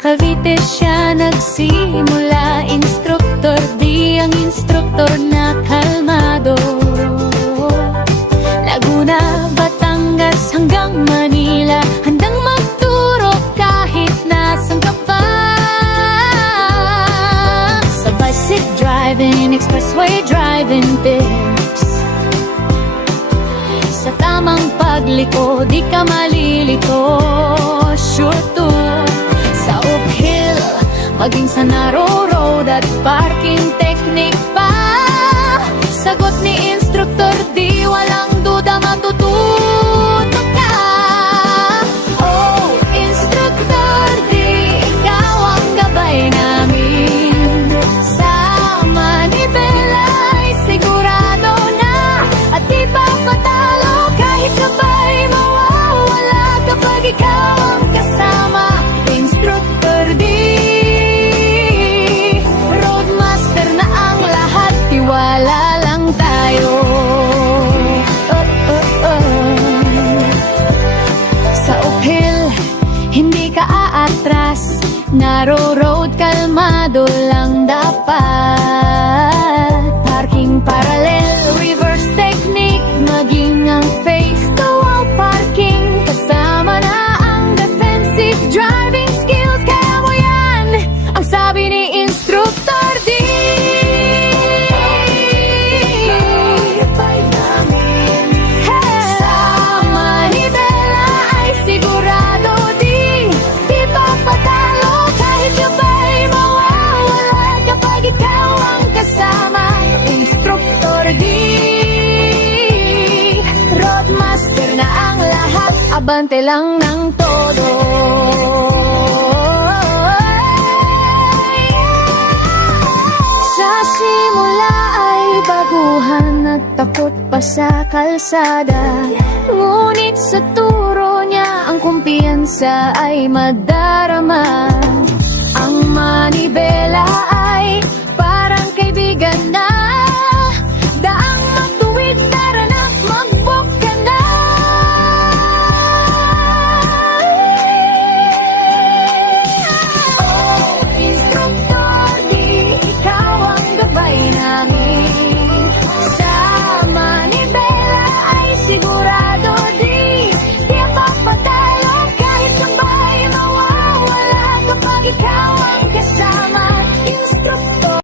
Cavite siya nagsimula, instruktor, di ang instruktor na kalmado. Laguna, Batangas hanggang Manila, handang magturo kahit nasan ka pa. Sa bicycle driving, expressway driving tips, sa tamang pagliko, di ka malilito. Sure to sa uphill, maging sa narrow road at parking technique pa. Sagot ni instructor, di walang duda matututo ka. Oh, instructor, di ikaw ang gabay namin. Sa manibela ay sigurado na, at di papatalo kahit kapay mawawala kapag ikaw ang kasama. Instructor di, roadmaster na ang lahat, tiwala lang tayo. Sa uphill, hindi ka aatras, narrow road, kalmado lang dapat. Parking parallel, reverse technique, maging ang face to wall parking, kasama na ang defensive driving skills. Kaya mo yan, ang sabi ni instructor D. Sa manibela ay sigurado di, di papatalo kahit kapay mawawala kapag ikaw ang kasama. Instructor D, roadmaster na ang lahat, abante lang ng todo. Sa simula ay baguhan at takot pa sa kalsada, ngunit sa turo niya ang kumpiyansa ay madarama. Ang manibela